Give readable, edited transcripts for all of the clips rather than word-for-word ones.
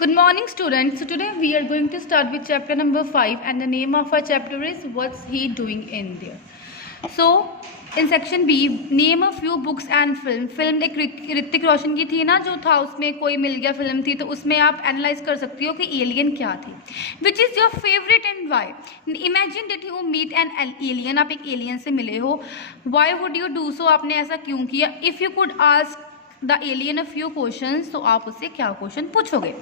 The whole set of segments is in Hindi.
Good morning, students. So today we are going to start with chapter number 5, and the name of our chapter is What's He Doing in There. So in section B, name a few books and film. Film एक ऋतिक रोशन की थी ना, जो था उसमें कोई मिल गया फिल्म थी, तो उसमें आप एनालाइज कर सकती हो कि एलियन क्या थी. Which is your favourite and why. Imagine that you meet an alien. आप एक एलियन से मिले हो. Why would you do so. आपने ऐसा क्यों किया. If you could ask the alien a few questions, तो आप उससे क्या क्वेश्चन पूछोगे.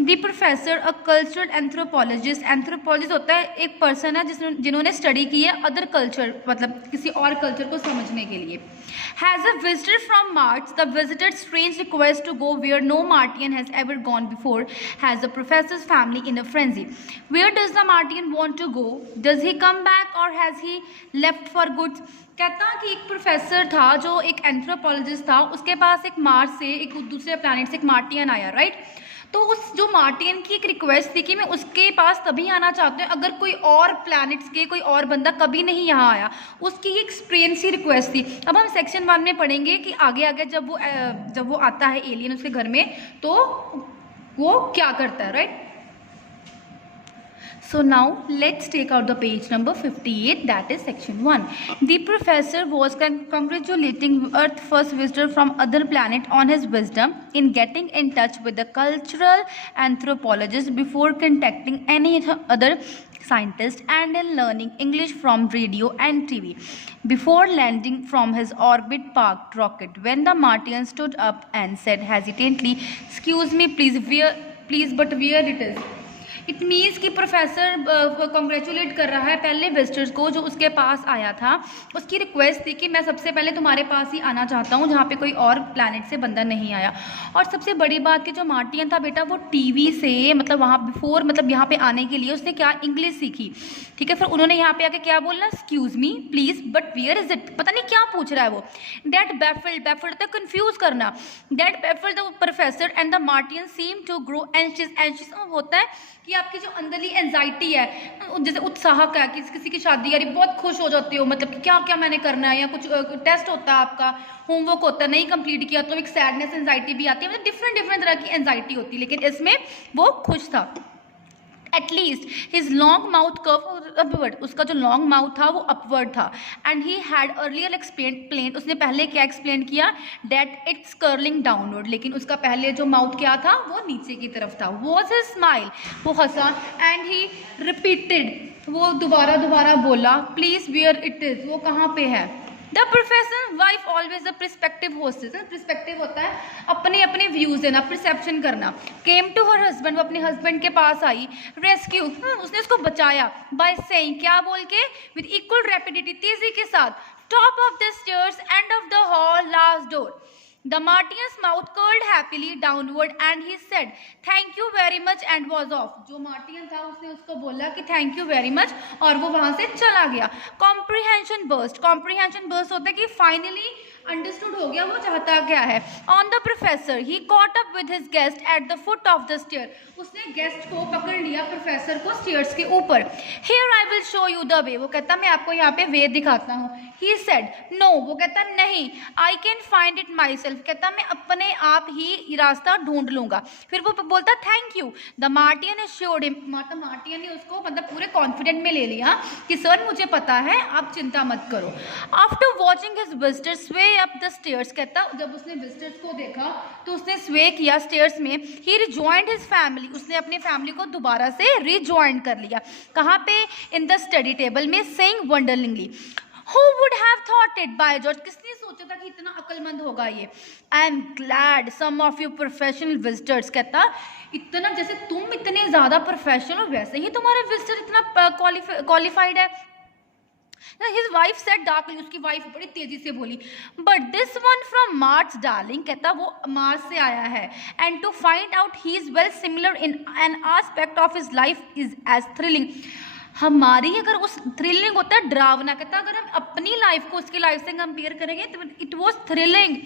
The professor a cultural anthropologist. Anthropologist होता है एक पर्सन है जिन्होंने स्टडी की है अदर कल्चर, मतलब किसी और कल्चर को समझने के लिए. Has a visitor from Mars. The visitor strange request to go where no Martian has ever gone before. Has the professors family in a frenzy. Where does the Martian want to go. Does he come back or has he left for goods. कहता कि एक प्रोफेसर था जो एक एंथ्रोपोलॉजिस्ट था, उसके पास एक मार्स से, एक दूसरे प्लैनेट से एक मार्टियन आया, राइट. तो उस जो मार्टियन की एक रिक्वेस्ट थी कि मैं उसके पास तभी आना चाहती हूँ अगर कोई और प्लैनेट्स के कोई और बंदा कभी नहीं यहाँ आया. उसकी एक एक्सपीरियंस की रिक्वेस्ट थी. अब हम सेक्शन 1 में पढ़ेंगे कि आगे आगे जब वो आता है एलियन उसके घर में, तो वो क्या करता है, right. So now let's take out the page number 58, that is section 1. The professor was congratulating Earth first visitor from other planet on his wisdom in getting in touch with the cultural anthropologist before contacting any other scientist, and in learning English from radio and TV before landing from his orbit parked rocket. When the Martian stood up and said hesitantly, "Excuse me, please, but where it is?" It means कि प्रोफेसर कॉन्ग्रेचुलेट कर रहा है पहले विजिटर्स को जो उसके पास आया था. उसकी रिक्वेस्ट थी कि मैं सबसे पहले तुम्हारे पास ही आना चाहता हूँ जहाँ पे कोई और प्लैनेट से बंदा नहीं आया. और सबसे बड़ी बात कि जो मार्टियन था बेटा, वो टीवी से, मतलब वहाँ बिफोर, मतलब यहाँ पे आने के लिए उसने क्या इंग्लिश सीखी, ठीक है. फिर उन्होंने यहाँ पे आके क्या बोलना, excuse me please but where is it. पता नहीं क्या पूछ रहा है वो. डेट बैफल्ड होता है कंफ्यूज करना. That baffled the professor and the Martian seem to grow anxious होता है कि आपकी जो अंदरली एंजाइटी है, जैसे उत्साह का कि किसी की शादी यारी बहुत खुश हो जाती हो, मतलब कि क्या क्या मैंने करना है, या कुछ टेस्ट होता है आपका, होमवर्क होता है नहीं कंप्लीट किया, तो एक सैडनेस एंजाइटी भी आती है. मतलब डिफरेंट तरह की एंजाइटी होती है, लेकिन इसमें वो खुश था. At least his long mouth curve upward. उसका जो लॉन्ग माउथ था वो अपवर्ड था. And he had earlier explain, उसने पहले क्या एक्सप्लेन किया, डेट इट्स कर्लिंग डाउनवर्ड. लेकिन उसका पहले जो माउथ क्या था वो नीचे की तरफ था. वॉज हिज स्माइल, वो हंसा. एंड ही रिपीटेड, वो दोबारा बोला, प्लीज वेयर इट इज, वो कहाँ पे है. The professor wife always the perspective hostess. Perspective होता है अपने व्यूज देना, परसेप्शन करना. केम टू हर हस्बैंड, वो अपने हस्बैंड के पास आई. रेस्क्यू, उसने उसको बचाया. बाय सेइंग, क्या बोल के, विद इक्वल रैपिडिटी, तेजी के साथ, top of the stairs, end of the hall, last door. The Martian's mouth curled happily downward and he said, "Thank you very much," and was off. जो मार्टियन था उसने उसको बोला कि थैंक यू वेरी मच, और वो वहाँ से चला गया. कॉम्प्रीहेंशन बर्स्ट होता है कि फाइनली अंडरस्टूड हो गया वो चाहता क्या है. On the professor, he caught up with his guest at the foot of the stair. उसने गेस्ट को पकड़ लिया, प्रोफेसर को, स्टेयर्स के ऊपर. Here I will show you the way. वो कहता मैं आपको यहाँ पे वे दिखाता हूँ. ही सेड नो, वो कहता नहीं, I can find it my self. कहता मैं अपने आप ही रास्ता ढूंढ लूंगा. फिर वो बोलता thank you. The Martian assured him, Martian ने उसको मतलब पूरे कॉन्फिडेंट में ले लिया कि सर मुझे पता है, आप चिंता मत करो. आफ्टर वॉचिंग हिज विजिटर्स स्वे अप द स्टेयर्स, कहता जब उसने विजिटर्स को देखा तो उसने स्वे किया स्टेयर्स में. ही रिजॉइंड हिज फैमिली, उसने अपनी फैमिली को दोबारा से रिजॉइन कर लिया. कहाँ पे, इन द स्टडी टेबल में, saying वंडरलिंगली, Who would have thought it? By George, किसने सोचा था कि इतना अक्लमंद होगा ये. I am glad some of you professional visitors. कहता इतना, जैसे तुम इतने ज़्यादा प्रोफेशनल हो वैसे ही तुम्हारे विजिटर इतना क्वालिफाइड है. His wife said darkly, उसकी वाइफ बड़ी तेजी से बोली, but this one from Mars darling. कहता वो मार्स से आया है. And to find out he is well similar in an aspect of his life is as thrilling. हमारी अगर उस थ्रिलिंग होता है डरावना, कहता अगर हम अपनी लाइफ को उसकी लाइफ से कंपेयर करेंगे तो इट वाज थ्रिलिंग।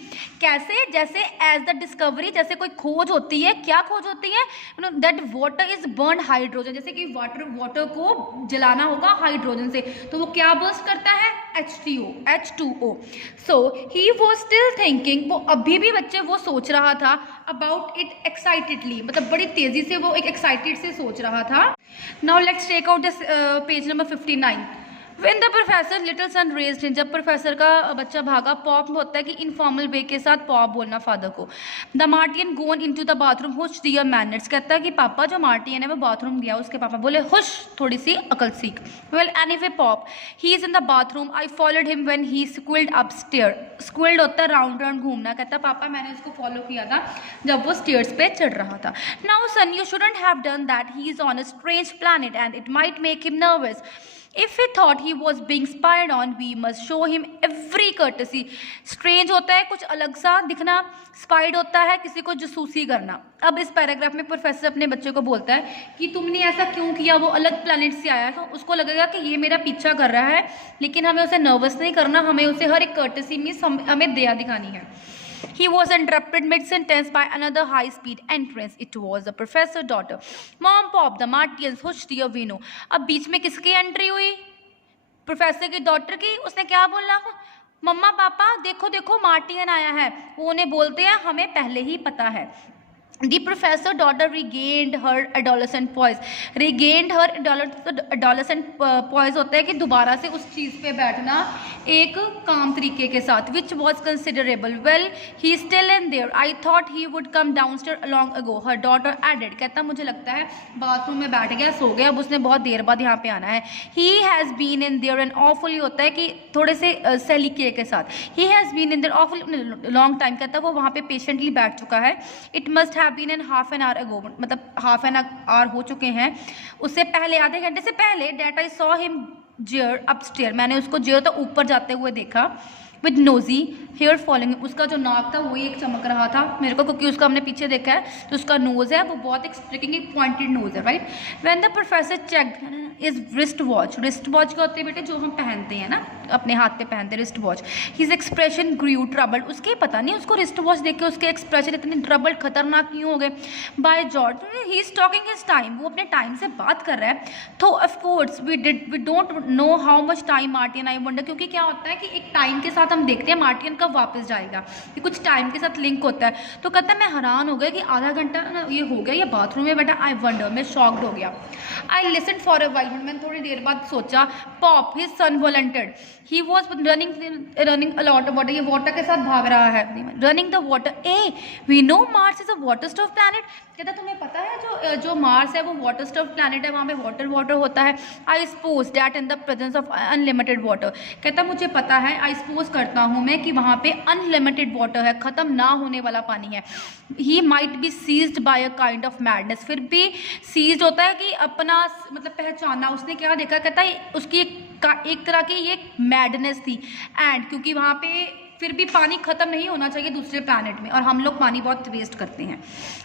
कैसे? जैसे एज द डिस्कवरी, जैसे कोई खोज होती है, क्या खोज होती है? That water is burn hydrogen, जैसे कि वाटर को जलाना होगा हाइड्रोजन से, तो वो क्या बर्स्ट करता है? H2O। So he was still thinking, वो अभी भी बच्चे वो सोच रहा था अबाउट इट एक्साइटेडली, मतलब बड़ी तेजी से वो एक एक्साइटेड से सोच रहा था। Now let's take out this page number 59। When the professor little son raised him, जब प्रोफेसर का बच्चा भागा, पॉप होता है कि इनफॉर्मल वे के साथ पॉप बोलना फादर को। The Martian gone into the bathroom hush dear manners, कहता है कि पापा जो मार्टियन है वो बाथरूम गया, उसके पापा बोले हुश, थोड़ी सी अकल सीख। Well anyway pop, he is in the bathroom, I followed him when he squealed upstair. Squealed होता है राउंड राउंड घूमना, कहता पापा मैंने उसको फॉलो किया था जब वो स्टेयर्स पे चढ़ रहा था। Now son you shouldn't have done that, he is on a strange planet and it might make him nervous. If we thought he was being spied on, we must show him every courtesy. Strange होता है कुछ अलग सा दिखना, स्पाइड होता है किसी को जासूसी करना। अब इस पैराग्राफ में प्रोफेसर अपने बच्चे को बोलता है कि तुमने ऐसा क्यों किया, वो अलग प्लैनेट से आया है, उसको लगेगा कि ये मेरा पीछा कर रहा है, लेकिन हमें उसे नर्वस नहीं करना, हमें उसे हर एक कर्टसी में हमें दया दिखानी है। He was interrupted mid-sentence by another high-speed entrance. It was the professor's daughter. Mom, Pop, the Martians, hush, dear, we know. अब बीच में किसकी एंट्री हुई? प्रोफेसर की डॉटर की। उसने क्या बोला? मम्मा पापा देखो देखो मार्टियन आया है। वो उन्हें बोलते हैं हमें पहले ही पता है। The professor daughter regained her adolescent poise. Regained her adolescent poise होता है कि दोबारा से उस चीज़ पे बैठना एक काम तरीके के साथ, which was considerable. Well, he still in there. I thought he would come downstairs long ago. Her daughter added. कहता मुझे लगता है बाथरूम में बैठ गया, सो गया, अब उसने बहुत देर बाद यहाँ पे आना है। He has been in there and awfully होता है कि थोड़े से सलीके के साथ। He has been in there awfully long time, कहता वो वहाँ पे पेशेंटली बैठ चुका है। It must have been in half an hour ago, मतलब हाफ एन आवर हो चुके हैं, उससे पहले आधे घंटे से पहले। That I saw him jeer upstairs, मैंने उसको जेर तो ऊपर जाते हुए देखा। विद नोजी हेयर फॉलोइंग, उसका जो नाक था वही एक चमक रहा था मेरे को, क्योंकि उसका हमने पीछे देखा है तो उसका नोज है वो बहुत एक स्ट्रिकिंग एक पॉइंटेड नोज है, right. When the professor checked is wrist watch, wrist watch क्या होती है बेटे? जो हम पहनते हैं ना, अपने हाथ पे पहनते हैं, रिस्ट वॉच। हिज एक्सप्रेशन ग्रू ट्रबल्ड, उसके पता नहीं उसको रिस्ट वॉच देख के उसके एक्सप्रेशन इतने ट्रबल्ड खतरनाक क्यों हो गए। By George, he is talking his time, वो अपने टाइम से बात कर रहा है। तो of course we don't know how much time Martian, I wonder, क्योंकि क्या होता है कि एक टाइम के साथ हम देखते हैं मार्टियन कब वापस जाएगा, ये कुछ टाइम के साथ लिंक होता है। तो कहता है मैं हैरान हो गया कि आधा घंटा ये हो गया, ये बाथरूम में बैठा, आई वंडर, मैं शॉक्ड हो गया। I listen for a while, मैंने थोड़ी देर बाद सोचा। Pop, his son volunteered, he was running a lot of water, ये वाटर के साथ भाग रहा है, running the water. A we know Mars is a water stuff planet, कहता तुम्हें पता है जो मार्स है वो वाटर स्टफ प्लैनेट है, वहाँ पे वाटर होता है। I suppose that in the presence of unlimited water, कहता मुझे पता है, आई सपोज करता हूँ मैं कि वहाँ पे अनलिमिटेड वाटर है, ख़त्म ना होने वाला पानी है। He might be seized by a kind of madness, फिर भी सीज्ड होता है कि अपना मतलब पहचाना, उसने क्या देखा, कहता है उसकी एक तरह की ये मैडनेस थी। एंड क्योंकि वहाँ पे फिर भी पानी खत्म नहीं होना चाहिए दूसरे प्लैनेट में, और हम लोग पानी बहुत वेस्ट करते हैं।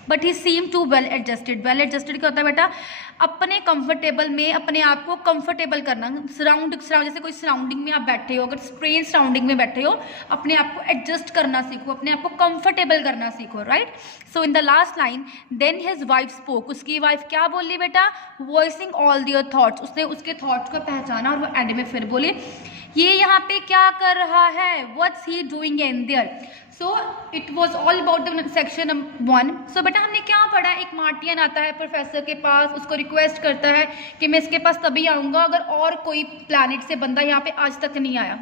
But he seem to well adjusted, well adjusted क्या होता है बेटा? अपने कंफर्टेबल में अपने आप को कंफर्टेबल करना। सराउंड जैसे कोई सराउंडिंग में आप बैठे हो, अगर स्ट्रेंज सराउंडिंग में बैठे हो, अपने आप को एडजस्ट करना सीखो, अपने आप को कंफर्टेबल करना सीखो, right. So in the last line, then his wife spoke, उसकी वाइफ क्या बोली बेटा? वॉइसिंग ऑल दियर थॉट्स, उसने उसके थॉट्स को पहचाना और वो एंड में फिर बोली ये यहाँ पे क्या कर रहा है, what's he doing in their. So it was all about the section 1। सो बेटा हमने क्या पढ़ा? एक मार्टियन आता है प्रोफेसर के पास, उसको रिक्वेस्ट करता है कि मैं इसके पास तभी आऊँगा अगर और कोई प्लैनेट से बंदा यहाँ पे आज तक नहीं आया,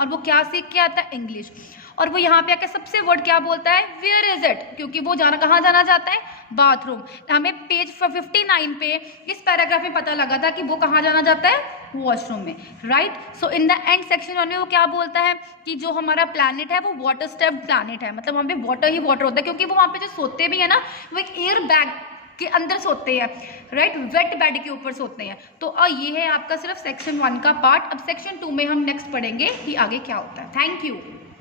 और वो क्या सीख के आता है? इंग्लिश। और वो यहाँ पे आके सबसे वर्ड क्या बोलता है? वेयर इज इट, क्योंकि वो कहाँ जाना चाहता है? बाथरूम। हमें पेज 59 पे इस पैराग्राफ में पता लगा था कि वो कहाँ जाना चाहता है? वॉशरूम में, right. So in the end section 1 में वो क्या बोलता है कि जो हमारा प्लैनेट है वो वाटर स्टेप्ड प्लैनेट है, मतलब वहाँ पे वाटर ही वाटर होता है, क्योंकि वो वहाँ पे जो सोते भी है ना वो एक एयर बैग के अंदर सोते हैं, राइट, वेट बेड के ऊपर सोते हैं। तो ये है आपका सिर्फ सेक्शन 1 का पार्ट। अब सेक्शन 2 में हम नेक्स्ट पढ़ेंगे कि आगे क्या होता है। Thank you.